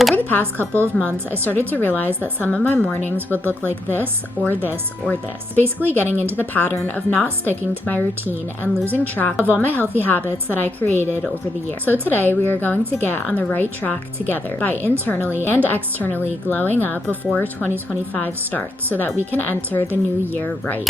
Over the past couple of months, I started to realize that some of my mornings would look like this or this or this. Basically getting into the pattern of not sticking to my routine and losing track of all my healthy habits that I created over the years. So today we are going to get on the right track together by internally and externally glowing up before 2025 starts so that we can enter the new year right.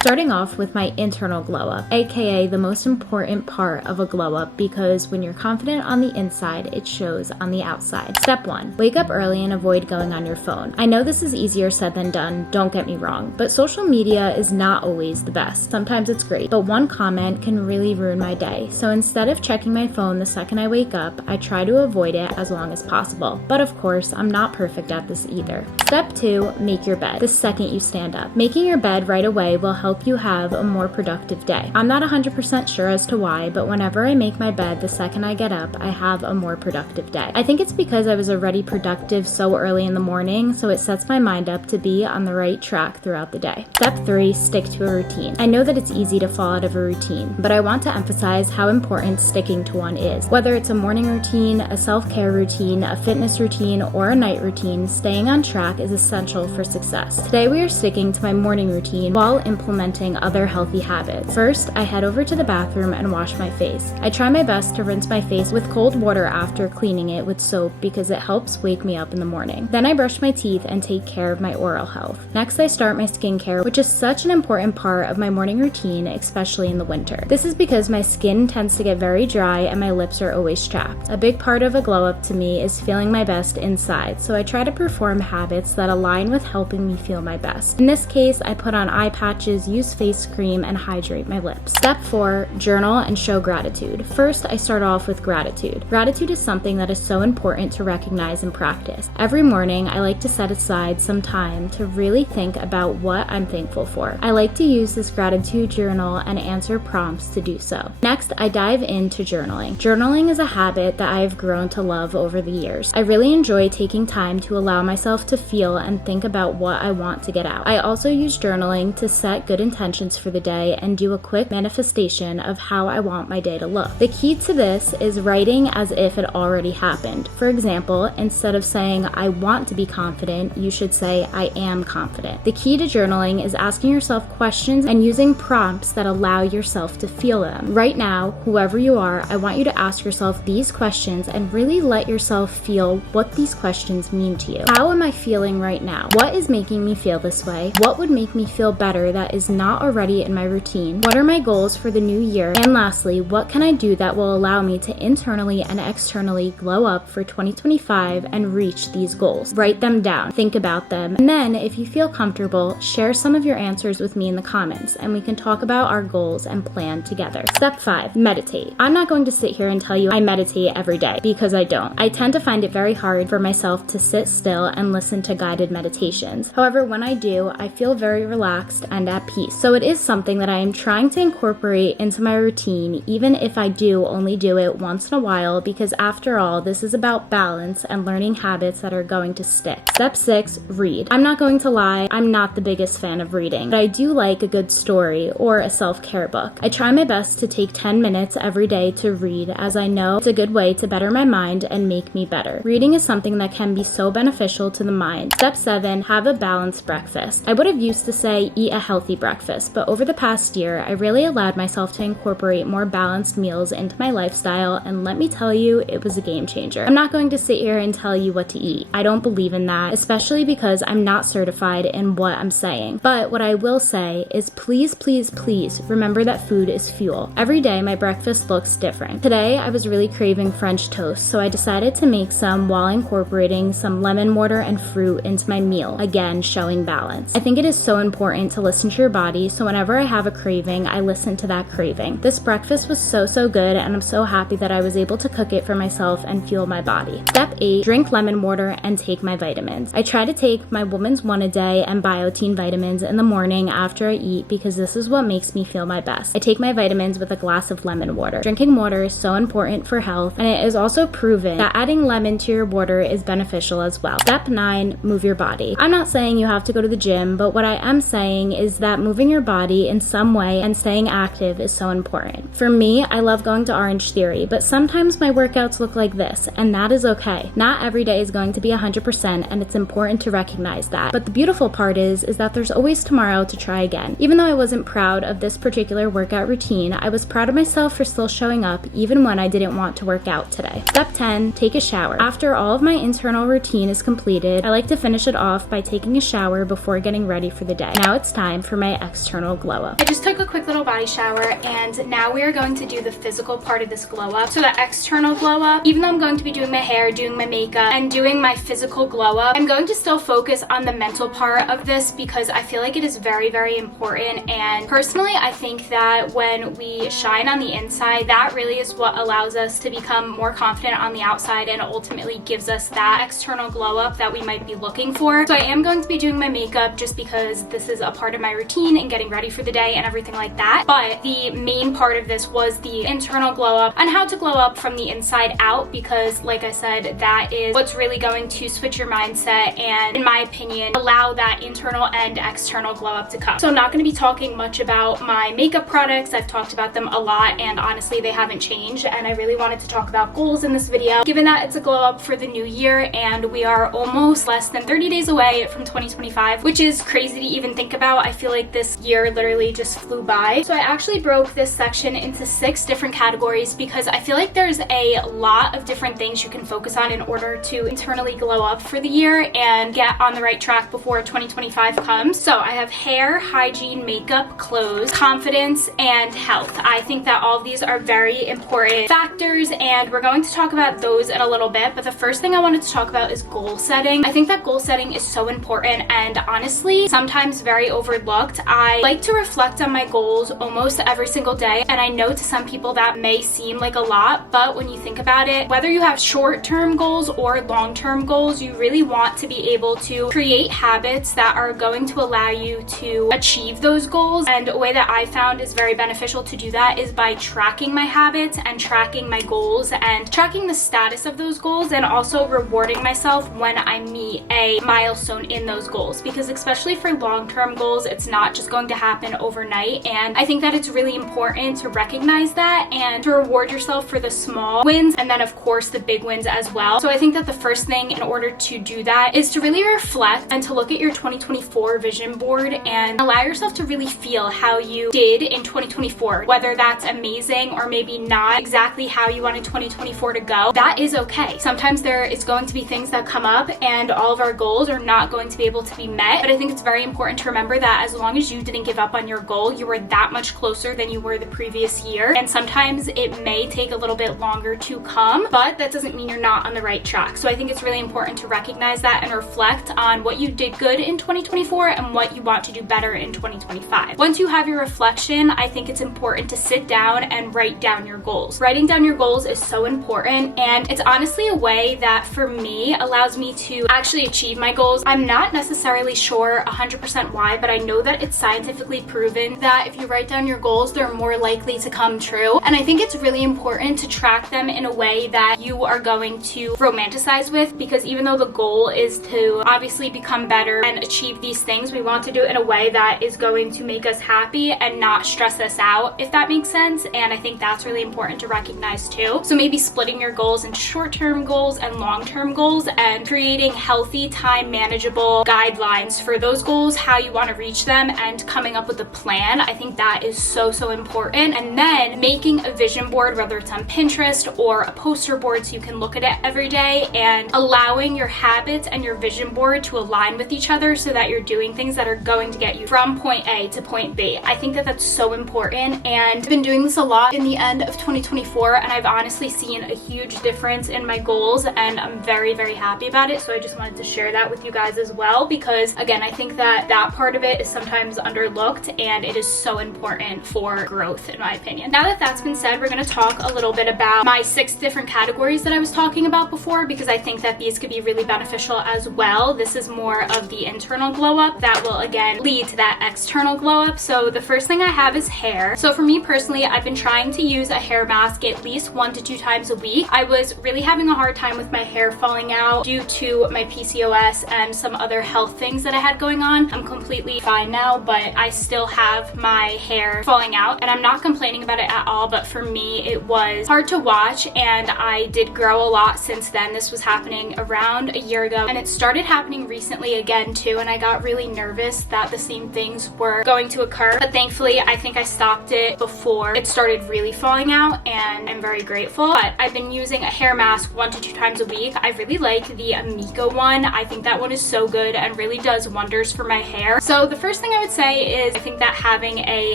Starting off with my internal glow up, aka the most important part of a glow up, because when you're confident on the inside, it shows on the outside. Step 1, wake up early and avoid going on your phone. I know this is easier said than done, don't get me wrong, but social media is not always the best. Sometimes it's great, but one comment can really ruin my day. So instead of checking my phone the second I wake up, I try to avoid it as long as possible. But of course, I'm not perfect at this either. Step 2, make your bed the second you stand up. Making your bed right away will help you have a more productive day. I'm not 100% sure as to why, but whenever I make my bed the second I get up, I have a more productive day. I think it's because I was already productive so early in the morning, so it sets my mind up to be on the right track throughout the day. Step 3, stick to a routine. I know that it's easy to fall out of a routine, but I want to emphasize how important sticking to one is. Whether it's a morning routine, a self-care routine, a fitness routine, or a night routine, staying on track is essential for success. Today we are sticking to my morning routine while implementing other healthy habits. First, I head over to the bathroom and wash my face. I try my best to rinse my face with cold water after cleaning it with soap because it helps wake me up in the morning. Then I brush my teeth and take care of my oral health. Next, I start my skincare, which is such an important part of my morning routine, especially in the winter. This is because my skin tends to get very dry and my lips are always chapped. A big part of a glow up to me is feeling my best inside, so I try to perform habits that align with helping me feel my best. In this case, I put on eye patches, use face cream, and hydrate my lips. Step 4, journal and show gratitude. First, I start off with gratitude. Gratitude is something that is so important to recognize and practice. Every morning, I like to set aside some time to really think about what I'm thankful for. I like to use this gratitude journal and answer prompts to do so. Next, I dive into journaling. Journaling is a habit that I have grown to love over the years. I really enjoy taking time to allow myself to feel and think about what I want to get out. I also use journaling to set good intentions for the day and do a quick manifestation of how I want my day to look. The key to this is writing as if it already happened. For example, instead of saying I want to be confident, you should say I am confident. The key to journaling is asking yourself questions and using prompts that allow yourself to feel them. Right now, whoever you are, I want you to ask yourself these questions and really let yourself feel what these questions mean to you. How am I feeling right now? What is making me feel this way? What would make me feel better that is not already in my routine? What are my goals for the new year? And lastly, what can I do that will allow me to internally and externally glow up for 2025 and reach these goals? Write them down, think about them, and then if you feel comfortable, share some of your answers with me in the comments and we can talk about our goals and plan together. Step 5, meditate. I'm not going to sit here and tell you I meditate every day because I don't. I tend to find it very hard for myself to sit still and listen to guided meditations. However, when I do, I feel very relaxed and at peace. So it is something that I am trying to incorporate into my routine, even if I do only do it once in a while, because after all, this is about balance and learning habits that are going to stick. Step 6, read. I'm not going to lie, I'm not the biggest fan of reading, but I do like a good story or a self-care book. I try my best to take 10 minutes every day to read, as I know it's a good way to better my mind and make me better. Reading is something that can be so beneficial to the mind. Step 7, have a balanced breakfast. I would have used to say eat a healthy breakfast, but over the past year, I really allowed myself to incorporate more balanced meals into my lifestyle, and let me tell you, it was a game changer. I'm not going to sit here and tell you what to eat. I don't believe in that, especially because I'm not certified in what I'm saying. But what I will say is please, please, please remember that food is fuel. Every day, my breakfast looks different. Today, I was really craving French toast, so I decided to make some while incorporating some lemon water and fruit into my meal, again, showing balance. I think it is so important to listen to your body, so whenever I have a craving, I listen to that craving. This breakfast was so good, and I'm so happy that I was able to cook it for myself and fuel my body. Step 8, drink lemon water and take my vitamins. I try to take my Woman's One a Day and Biotin vitamins in the morning after I eat because this is what makes me feel my best. I take my vitamins with a glass of lemon water. Drinking water is so important for health, and it is also proven that adding lemon to your water is beneficial as well. Step 9, move your body. I'm not saying you have to go to the gym, but what I am saying is that moving your body in some way and staying active is so important. For me, I love going to Orange Theory, but sometimes my workouts look like this, and that is okay. Not every day is going to be 100%, and it's important to recognize that. But the beautiful part is that there's always tomorrow to try again. Even though I wasn't proud of this particular workout routine, I was proud of myself for still showing up even when I didn't want to work out today. Step 10, take a shower. After all of my internal routine is completed, I like to finish it off by taking a shower before getting ready for the day. Now it's time for my external glow up. I just took a quick little body shower, and now we are going to do the physical part of this glow up. So the external glow up, even though I'm going to be doing my hair, doing my makeup, and doing my physical glow up, I'm going to still focus on the mental part of this because I feel like it is very, very important. And personally, I think that when we shine on the inside, that really is what allows us to become more confident on the outside and ultimately gives us that external glow up that we might be looking for. So I am going to be doing my makeup just because this is a part of my routine and getting ready for the day and everything like that. But the main part of this was the internal glow up and how to glow up from the inside out, because like I said, that is what's really going to switch your mindset and, in my opinion, allow that internal and external glow up to come. So I'm not going to be talking much about my makeup products. I've talked about them a lot, and honestly, they haven't changed. And I really wanted to talk about goals in this video, given that it's a glow up for the new year and we are almost less than 30 days away from 2025, which is crazy to even think about. I feel like this year literally just flew by. So I actually broke this section into 6 different categories because I feel like there's a lot of different things you can focus on in order to internally glow up for the year and get on the right track before 2025 comes. So I have hair, hygiene, makeup, clothes, confidence, and health. I think that all of these are very important factors, and we're going to talk about those in a little bit. But the first thing I wanted to talk about is goal setting. I think that goal setting is so important and honestly sometimes very overlooked. I like to reflect on my goals almost every single day, and I know to some people that may seem like a lot, but when you think about it, whether you have short-term goals or long-term goals, you really want to be able to create habits that are going to allow you to achieve those goals. And a way that I found is very beneficial to do that is by tracking my habits and tracking my goals and tracking the status of those goals, and also rewarding myself when I meet a milestone in those goals, because especially for long-term goals, it's not just going to happen overnight. And I think that it's really important to recognize that and to reward yourself for the small wins, and then of course the big wins as well. So I think that the first thing in order to do that is to really reflect and to look at your 2024 vision board and allow yourself to really feel how you did in 2024, whether that's amazing or maybe not exactly how you wanted 2024 to go. That is okay. Sometimes there is going to be things that come up and all of our goals are not going to be able to be met, but I think it's very important to remember that as long as you didn't give up on your goal, you were that much closer than you were the previous year. And sometimes it may take a little bit longer to come, but that doesn't mean you're not on the right track. So I think it's really important to recognize that and reflect on what you did good in 2024 and what you want to do better in 2025. Once you have your reflection, I think it's important to sit down and write down your goals. Writing down your goals is so important, and it's honestly a way that for me allows me to actually achieve my goals. I'm not necessarily sure 100% why, but I know that it's scientifically proven that if you write down your goals, they're more likely to come true. And I think it's really important to track them in a way that you are going to romanticize with, because even though the goal is to obviously become better and achieve these things, we want to do it in a way that is going to make us happy and not stress us out, if that makes sense. And I think that's really important to recognize too. So maybe splitting your goals into short-term goals and long-term goals, and creating healthy, time manageable guidelines for those goals, how you want to reach them, and coming up with a plan. I think that is so important. And then making a vision board, whether it's on Pinterest or a poster board so you can look at it every day, and allowing your habits and your vision board to align with each other so that you're doing things that are going to get you from point A to point B. I think that that's so important, and I've been doing this a lot in the end of 2024, and I've honestly seen a huge difference in my goals, and I'm very happy about it. So I just wanted to share that with you guys as well, because again, I think that that part of it is sometimes underlooked, and it is so important for growth, in my opinion. Now that that's been said, we're going to talk a little bit about my 6 different categories that I was talking about before, because I think that these could be really beneficial as well. This is more of the internal glow up that will again lead to that external glow up. So the first thing I have is hair. So for me personally, I've been trying to use a hair mask at least 1 to 2 times a week. I was really having a hard time with my hair falling out due to my PCOS and some other health things that I had going on. I'm completely fine now, now, but I still have my hair falling out, and I'm not complaining about it at all, but for me it was hard to watch, and I did grow a lot since then. This was happening around a year ago, and it started happening recently again too, and I got really nervous that the same things were going to occur, but thankfully I think I stopped it before it started really falling out, and I'm very grateful. But I've been using a hair mask 1 to 2 times a week. I really like the Amika one. I think that one is so good and really does wonders for my hair. So the first thing I would say is I think that having a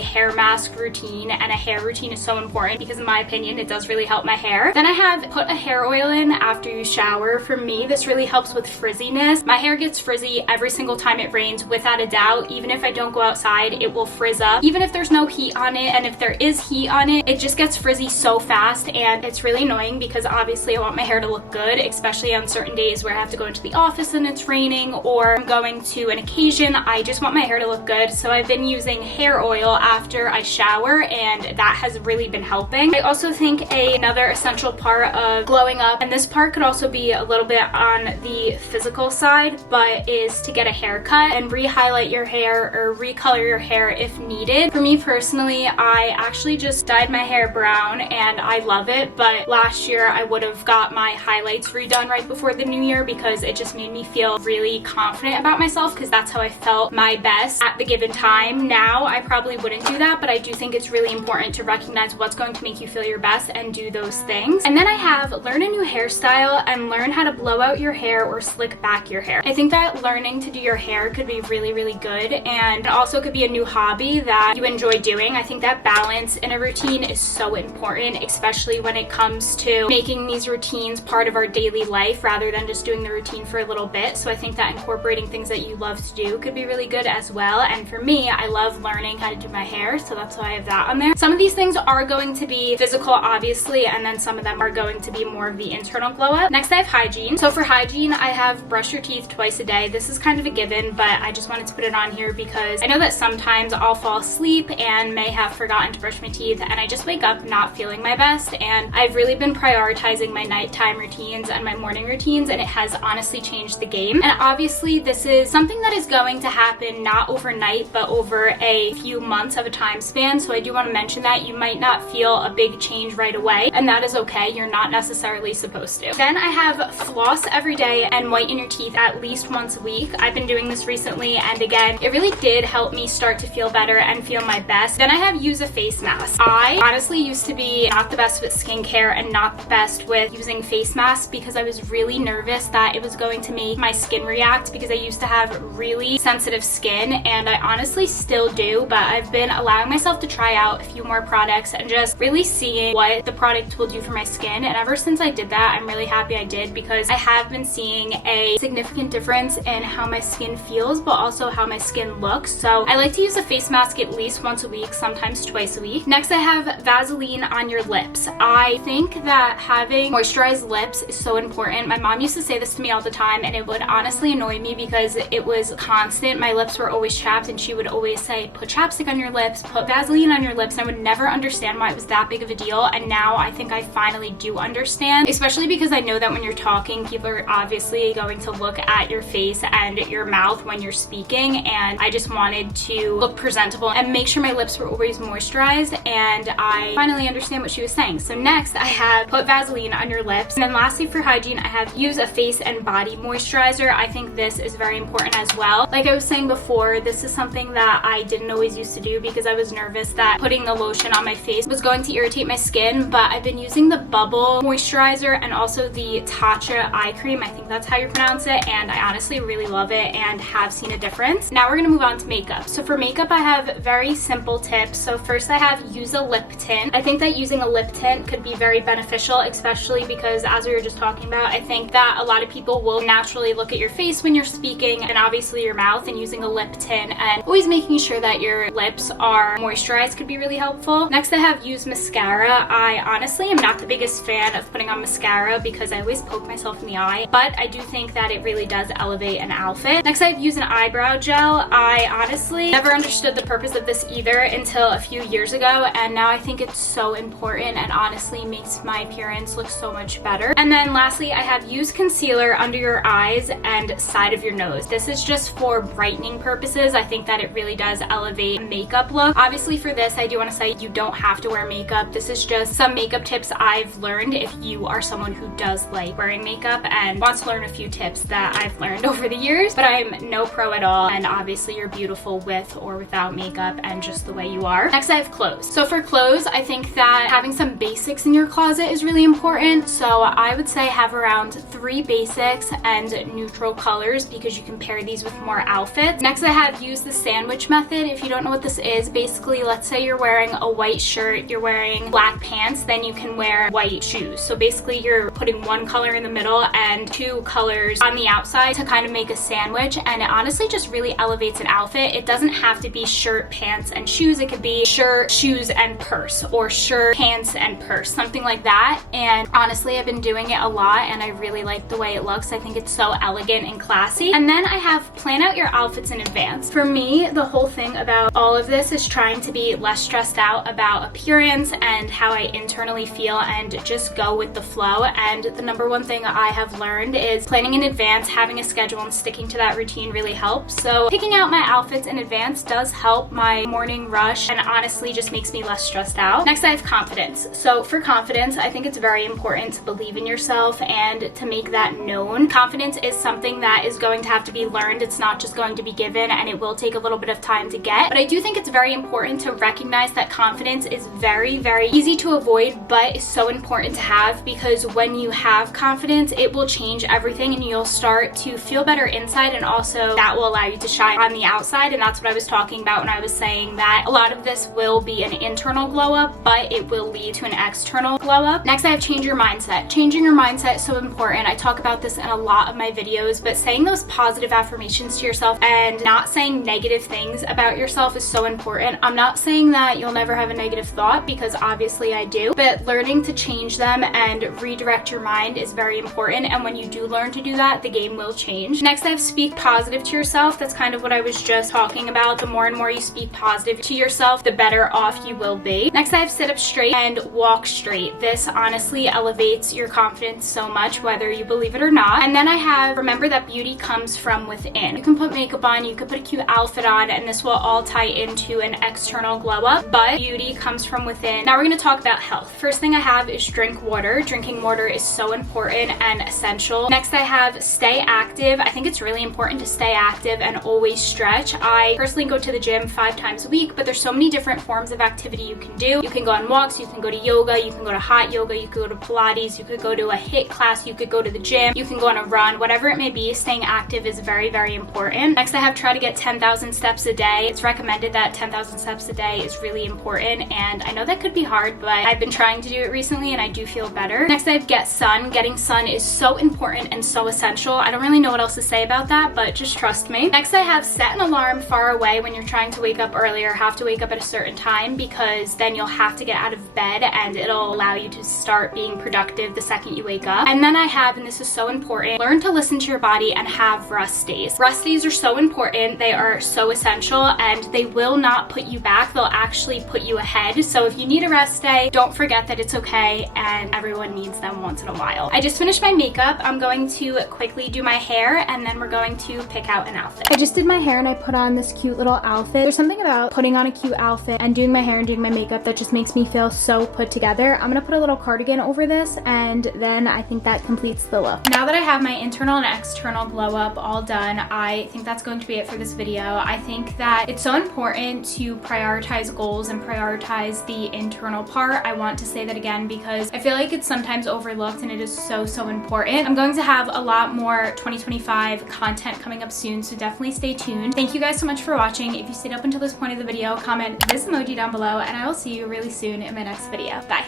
hair mask routine and a hair routine is so important, because in my opinion it does really help my hair. Then I have put a hair oil in after you shower. For me, this really helps with frizziness. My hair gets frizzy every single time it rains, without a doubt. Even if I don't go outside, it will frizz up. Even if there's no heat on it, and if there is heat on it, it just gets frizzy so fast, and it's really annoying because obviously I want my hair to look good, especially on certain days where I have to go into the office and it's raining, or I'm going to an occasion. I just want my hair to look good. So I've been using hair oil after I shower, and that has really been helping. I also think another essential part of glowing up, and this part could also be a little bit on the physical side, but is to get a haircut and re-highlight your hair or recolor your hair if needed. For me personally, I actually just dyed my hair brown and I love it, but last year I would have got my highlights redone right before the new year because it just made me feel really confident about myself, because that's how I felt my best at the given time. Now I probably wouldn't do that, but I do think it's really important to recognize what's going to make you feel your best and do those things. And then I have learn a new hairstyle and learn how to blow out your hair or slick back your hair. I think that learning to do your hair could be really, really good, and also could be a new hobby that you enjoy doing. I think that balance in a routine is so important, especially when it comes to making these routines part of our daily life rather than just doing the routine for a little bit. So I think that incorporating things that you love to do could be really good as well. And for me, I love learning how to do my hair, so that's why I have that on there. Some of these things are going to be physical, obviously, and then some of them are going to be more of the internal glow up. Next, I have hygiene. So for hygiene, I have brush your teeth twice a day. This is kind of a given, but I just wanted to put it on here because I know that sometimes I'll fall asleep and may have forgotten to brush my teeth, and I just wake up not feeling my best. And I've really been prioritizing my nighttime routines and my morning routines, and it has honestly changed the game. And obviously this is something that is going to happen not overnight, but over a few months of a time span. So I do want to mention that you might not feel a big change right away, and that is okay. You're not necessarily supposed to. Then I have floss every day and whiten your teeth at least once a week. I've been doing this recently, and again, it really did help me start to feel better and feel my best. Then I have use a face mask. I honestly used to be not the best with skincare and not the best with using face masks because I was really nervous that it was going to make my skin react, because I used to have really sensitive skin, and I honestly still do, but I've been allowing myself to try out a few more products and just really seeing what the product will do for my skin. And ever since I did that, I'm really happy I did, because I have been seeing a significant difference in how my skin feels, but also how my skin looks. So I like to use a face mask at least once a week, sometimes twice a week. Next, I have Vaseline on your lips. I think that having moisturized lips is so important. My mom used to say this to me all the time, and it would honestly annoy me because it was constant. My lips were always chapped, and she would always say, put chapstick on your lips, put Vaseline on your lips, and I would never understand why it was that big of a deal. And now I think I finally do understand, especially because I know that when you're talking, people are obviously going to look at your face and your mouth when you're speaking, and I just wanted to look presentable and make sure my lips were always moisturized, and I finally understand what she was saying. So next, I have put Vaseline on your lips. And then lastly, for hygiene, I have use a face and body moisturizer. I think this is very important as well. Like I was saying before, this is something that I didn't always used to do because I was nervous that putting the lotion on my face was going to irritate my skin, but I've been using the Bubble moisturizer and also the Tatcha eye cream. I think that's how you pronounce it, and I honestly really love it and have seen a difference. Now we're gonna move on to makeup. So for makeup, I have very simple tips. So first, I have use a lip tint. I think that using a lip tint could be very beneficial, especially because, as we were just talking about, I think that a lot of people will naturally look at your face when you're speaking, and obviously your mouth, and using a lip tint and always making sure that your lips are moisturized could be really helpful. Next, I have use mascara. I honestly am not the biggest fan of putting on mascara because I always poke myself in the eye, but I do think that it really does elevate an outfit. Next, I have use an eyebrow gel. I honestly never understood the purpose of this either until a few years ago, and now I think it's so important and honestly makes my appearance look so much better. And then lastly, I have use concealer under your eyes and side of your nose. This is just for brightening purposes. I I think that it really does elevate a makeup look. Obviously for this, I do want to say you don't have to wear makeup. This is just some makeup tips I've learned if you are someone who does like wearing makeup and wants to learn a few tips that I've learned over the years, but I'm no pro at all, and obviously you're beautiful with or without makeup and just the way you are. Next, I have clothes. So for clothes, I think that having some basics in your closet is really important. So I would say have around 3 basics and neutral colors because you can pair these with more outfits. Next, I have use the sandwich method. If you don't know what this is, basically let's say you're wearing a white shirt, you're wearing black pants, then you can wear white shoes. So basically you're putting one color in the middle and 2 colors on the outside to kind of make a sandwich, and it honestly just really elevates an outfit. It doesn't have to be shirt, pants, and shoes. It could be shirt, shoes, and purse, or shirt, pants, and purse, something like that. And honestly, I've been doing it a lot and I really like the way it looks. I think it's so elegant and classy. And then I have plan out your outfits in advance. For me, the whole thing about all of this is trying to be less stressed out about appearance and how I internally feel and just go with the flow. And the number one thing I have learned is planning in advance, having a schedule, and sticking to that routine really helps. So picking out my outfits in advance does help my morning rush and honestly just makes me less stressed out. Next, I have confidence. So for confidence, I think it's very important to believe in yourself and to make that known. Confidence is something that is going to have to be learned. It's not just going to be given, and it will take a little bit of time to get. But I do think it's very important to recognize that confidence is very, very easy to avoid, but is so important to have, because when you have confidence, it will change everything and you'll start to feel better inside, and also that will allow you to shine on the outside. And that's what I was talking about when I was saying that a lot of this will be an internal glow up, but it will lead to an external glow up. Next, I have change your mindset. Changing your mindset is so important. I talk about this in a lot of my videos, but saying those positive affirmations to yourself and not saying negative things about yourself is so important. I'm not saying that you'll never have a negative thought, because obviously I do, but learning to change them and redirect your mind is very important. And when you do learn to do that, the game will change. Next, I have speak positive to yourself. That's kind of what I was just talking about. The more and more you speak positive to yourself, the better off you will be. Next, I have sit up straight and walk straight. This honestly elevates your confidence so much, whether you believe it or not. And then I have remember that beauty comes from within. You can put makeup on, you could put a cute outfit on, and this will all tie into an external glow up, but beauty comes from within. Now we're going to talk about health. First thing I have is drink water. Drinking water is so important and essential. Next, I have stay active. I think it's really important to stay active and always stretch. I personally go to the gym 5 times a week, but there's so many different forms of activity you can do. You can go on walks, you can go to yoga, you can go to hot yoga, you could go to Pilates, you could go to a HIIT class, you could go to the gym, you can go on a run, whatever it may be. Staying active is very, very important. Next, I have try to get 10,000 steps a day. It's recommended that 10,000 steps a day is really important, and I know that could be hard, but I've been trying to do it recently and I do feel better. Next, I have get sun. Getting sun is so important and so essential. I don't really know what else to say about that, but just trust me. Next, I have set an alarm far away. When you're trying to wake up earlier, have to wake up at a certain time, because then you'll have to get out of bed and it'll allow you to start being productive the second you wake up. And then I have, and this is so important, learn to listen to your body and have rest days. Rest days are so important. They are so essential, and they will not put you back. They'll actually put you ahead. So if you need a rest day, don't forget that it's okay, and everyone needs them once in a while. I just finished my makeup. I'm going to quickly do my hair, and then we're going to pick out an outfit. I just did my hair and I put on this cute little outfit. There's something about putting on a cute outfit and doing my hair and doing my makeup that just makes me feel so put together. I'm gonna put a little cardigan over this, and then I think that completes the look. Now that I have my internal and external glow up all done, I think that's going to be it for this video. I think that it's so important to prioritize goals and prioritize the internal part. I want to say that again because I feel like it's sometimes overlooked, and it is so, so important. I'm going to have a lot more 2025 content coming up soon, so definitely stay tuned. Thank you guys so much for watching. If you stayed up until this point of the video, comment this emoji down below, and I will see you really soon in my next video. Bye.